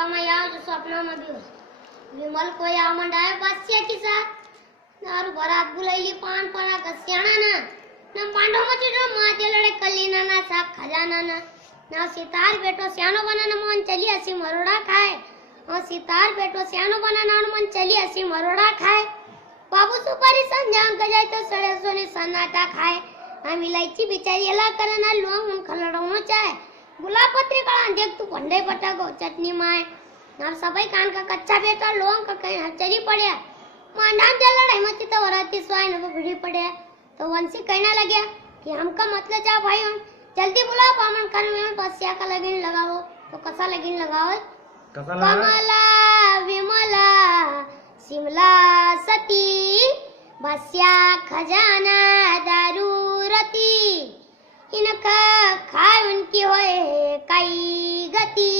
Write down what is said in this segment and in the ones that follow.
कामा याव जो स्वप्नामा भी हो विमल को याव मंडायो बादशाह के साथ दारू भरात बुलाईली पान परा कस्याना ना पांडव मची जो माते लड़े कलीना ना साग खजाना ना सितार बेटो स्यानो बनाना मन चली असी मरोड़ा खाए और सितार बेटो स्यानो बनाना मन चली असी मरोड़ा खाए बाबू सुपारी संजाम गजाय तो सड़े सोने सन्नाटा खाए हम इलायची बिचारी एला करना लोंग मन खलड़ोनो चाहे गुलाब पत्री का देख तू पंडे पटा गो चटनी माए ना सबाई कान का कच्चा बेटा लोंग का कहीं हचरी पड़े मांडाम चल रही मत तो वराती स्वाय न भिड़ी पड़े तो वंशी कहना लगे कि हमका मतलब चाह भाई हम जल्दी बुलाओ पामन कर में बसिया का लगीन लगाओ तो कसा लगीन लगाओ कमला विमला शिमला सती बसिया खजाना दारू रती इनका खाए उनकी होए कई गति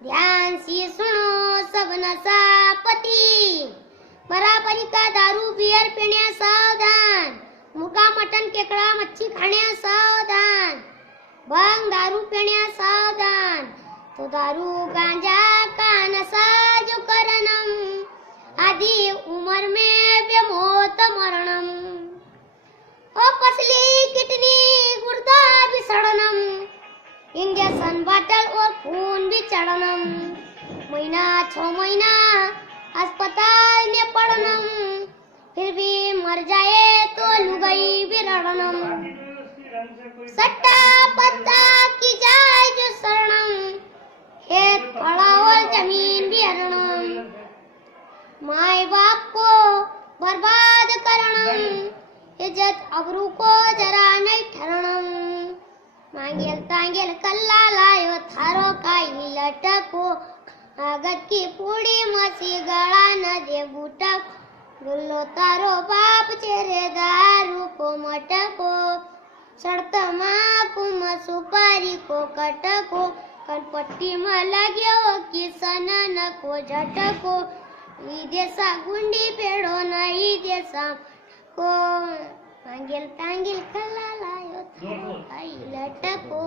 ध्यान से सुनो सब नशापति बराबरी का दारू बियर पीने सावधान मुर्गा मटन केकड़ा मच्छी खाने सावधान भंग दारू पीने सावधान तो दारू गांजा का नशा जो करनम आदि उम्र में बेमौत मरणम ओ पसली किडनी गुर्दा भी सड़नम इंजेक्शन बॉटल और खून भी चढ़नम महीना 6 महीना अस्पताल में पड़नम फिर भी मर जाए तो लुगाई भी रड़नम सट्टा पत्ता की जाए जो शरणम खेत खड़ा और जमीन भी हरणम माए बाप को बर्बाद करणम इज्जत अबरू को जरा नहीं ठरणम मांगेल तांगेल कल्ला लायो थारो काई लटको आगत की पूड़ी मासी गड़ा न दे बूटा गुल्लो तारो बाप चेरे दारू को मटको सड़त माँ कुम सुपारी को कटको कनपट्टी में लग्यो किसन न को झटको ई देसा गुंडी पेड़ो न ई देसा को मांगेल तांगेल कल्ला लायो थारो काई लटको